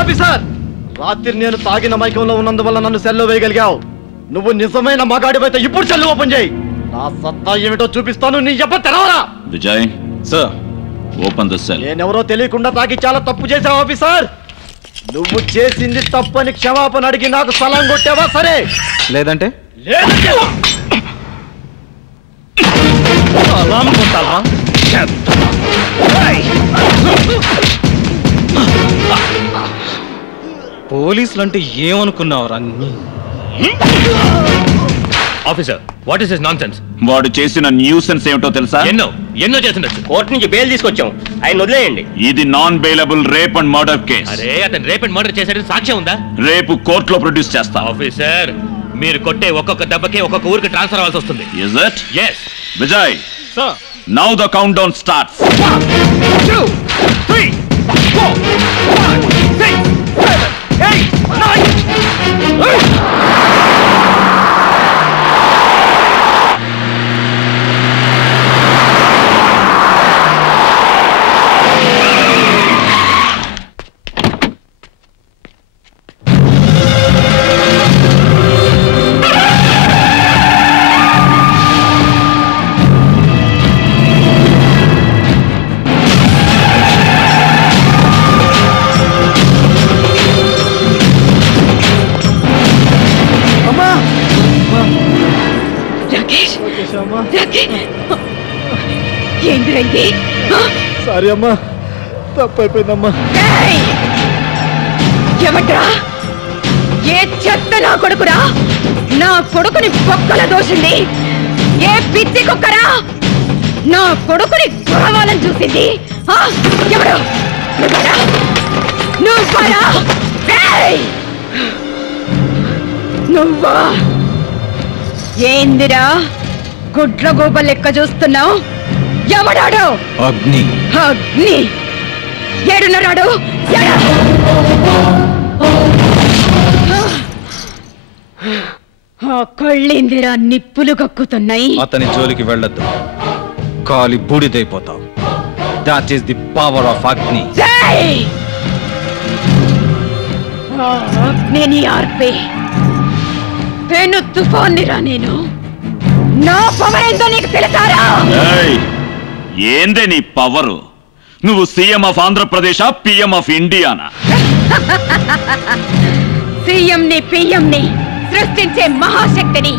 Officer, రాత్రి నేను తాగిన మైకంలో ఉన్నందువల్ల నన్ను సెల్లో వేయగలిగావు. నువ్వు నిజమైన మగాడివైతే ఇప్పుడు సెల్ ఓపెన్ చేయి. నా సత్తా ఏమిటో చూపిస్తాను. నీ చెప్ప తెరవరా. Vijay sir, open the cell. నేనెవరో తెలియకుండా తాగి చాలా తప్పు చేశావు ఆఫీసర్. నువ్వు చేసింది తప్పని క్షమాపణ అడిగి నాకు సలాం కొట్టావా? సరే, లేదంటే సలాం కొట్టావా? పోలీసులు అంటే ఏమనుకున్నావురా? Officer, what is this nonsense? వాడు చేసిన న్యూసెన్స్ ఏమిటో తెలుసా? ఎన్నో చేస్తుండొచ్చు. కోర్టు నుంచి బెయిల్ తీసుకొచ్చాం, ఆయన వదిలేయండి. ఇది non bailable rape and murder case. అరే, అతను రేప్ అండ్ మర్డర్ చేసేది సాక్ష్యం ఉందా? రేపు కోర్టులో ప్రొడ్యూస్ చేస్తా. ఆఫీసర్, మీరు కొట్టే ఒక్కొక్క దెబ్బకి ఒక్కొక్క ఊరికి ట్రాన్స్ఫర్ అవ్వాల్సి వస్తుంది. Is it? Yes. Vijay, sir, now the countdown starts. 1, 2, 3, 4, 5, 6, 7, 8, 9. ఏంటిరండి? Sorry అమ్మా, తప్పైపోయిందమ్మా. ఎవడ్రా? ఏ చెత్త నా కొడుకురా? నా కొడుకుని బొక్కల దోషింది. ఏ పిచ్చి కుక్కరా నా కొడుకుని కావాలని చూసింది? ఎవడు? నువ్వరా? నువ్వా? ఏందిరా గుడ్ల గోబ లెక్క చూస్తున్నావు? ఎవడాడు? అగ్ని. అగ్ని ఏడున్నరాడు? ఆ కళ్ళేందిరా నిప్పులు కక్కుతున్నాయి? అతని జోలికి వెళ్ళొద్దు, కాలి బూడిదైపోతావు. That is the power of Agni. నేను ఆర్పే పెను తుఫాన్నిరా. నేను నా పవర్ ఏందో నీకు తెలుసారా? ఏందే నీ పవరు? నువ్వు CM of Andhra Pradesh, PM of Indiana? CM ని పిఎం ని సృష్టించే మహాశక్తిని.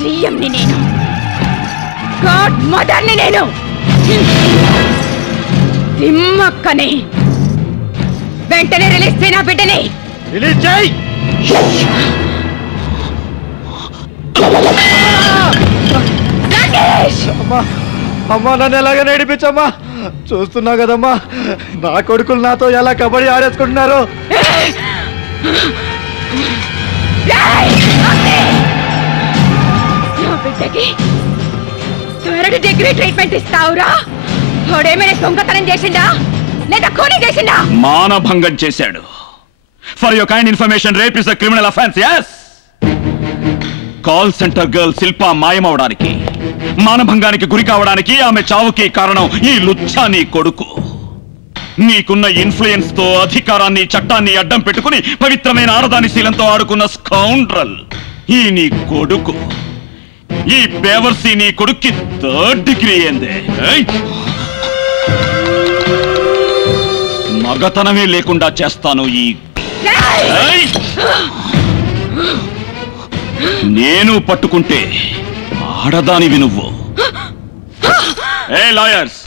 సీఎం ని నేను, గాడ్ మదర్ ని నేను, తిమ్మక్కని. వెంటనే రిలీజ్ చేయి నా బిడ్డని. రిలీజ్ చేయి. అమ్మా, అమ్మా నన్ను ఎలాగ నడిపించమ్మా. చూస్తున్నా కదమ్మా నా కొడుకులు నాతో ఎలా కబడ్డీ ఆడేసుకుంటున్నారు. బిడ్డకి థర్డ్ డిగ్రీ ట్రీట్మెంట్ ఇస్తావురా? వాడేమైనా దొంగతనం చేసిండా లేదా ఖూనీ చేసిండా? మానభంగం చేశాడు. For your kind information, rape is a criminal offence. yes. Call centre girl Shilpa మాయమవడానికి, మానభంగానికి గురి కావడానికి, ఆమె చావుకి కారణం ఈ లుచ్చా నీ కొడుకు. నీకున్న ఇన్ఫ్లుయెన్స్ తో అధికారాన్ని, చట్టాన్ని అడ్డం పెట్టుకుని పవిత్రమైన ఆరదాని శీలంతో ఆడుకున్న స్కౌండ్రల్ ఈ నీ కొడుకు. ఈ బేవర్సీ నీ కొడుక్కి థర్డ్ డిగ్రీ ఏందే? మగతనమే లేకుండా చేస్తాను ఈ. నేను పట్టుకుంటే ఆడదానివి నువ్వు. ఏ లాయర్స్,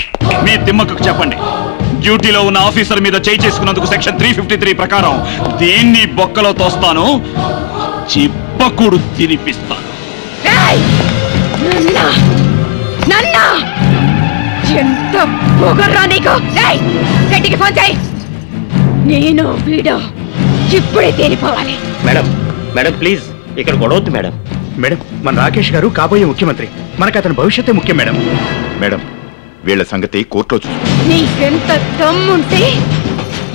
మీ తిమ్మకు చెప్పండి, డ్యూటీలో ఉన్న ఆఫీసర్ మీద చేయి చేసుకున్నందుకు సెక్షన్ 353 ప్రకారం దీన్ని బొక్కలో తోస్తాను, చిప్పకుడు తినిపిస్తాను. ఎంత పొగర్రా నీకు? గట్టికి ఫోన్ చేయి. నేను వీడో ఇప్పుడే తేలిపోవాలి. మేడం, మేడం ప్లీజ్, ఇక్కడ గొడవద్దు మేడం. మేడం, మన రాకేష్ గారు కాబోయే ముఖ్యమంత్రి. మనకు అతని భవిష్యత్తే ముఖ్యం మేడం. మేడం, వీళ్ళ సంగతి కోర్టులో చూసు. నీకెంత దమ్ముంటే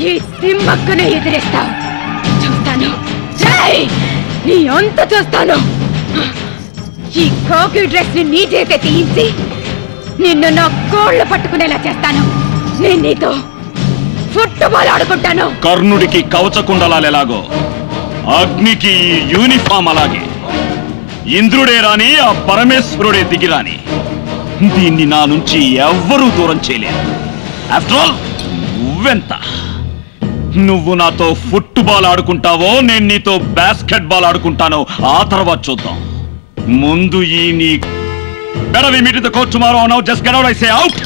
ఈ తిమ్మక్కనే ఎదిరేస్తావు. చూస్తాను, నీ అంత చూస్తాను. ఈ కాకి డ్రెస్ ని నీ చేతే తీయించి నిన్ను నా కోళ్ళు పట్టుకునేలా చేస్తాను. నేను నీతో ఫుట్ ఫుట్బాల్ ఆడుకుంటాను. కర్ణుడికి కవచకుండలాలు ఎలాగో అగ్నికి యూనిఫామ్ అలాగే ఇంద్రుడే రాని ఆ పరమేశ్వరుడే దిగిరాని దీన్ని నా నుంచి ఎవ్వరూ దూరం చేయలేరు. ఆఫ్టర్ ఆల్ నువ్వెంత? నువ్వు నాతో ఫుట్బాల్ ఆడుకుంటావో నేను నీతో బాస్కెట్ బాల్ ఆడుకుంటానో ఆ తర్వాత చూద్దాం. ముందు ఈ నీ బెడవి meet the coach tomorrow. Now just get out. I say out.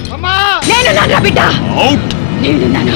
నేను నా బిడ్డ అవుట్. నేను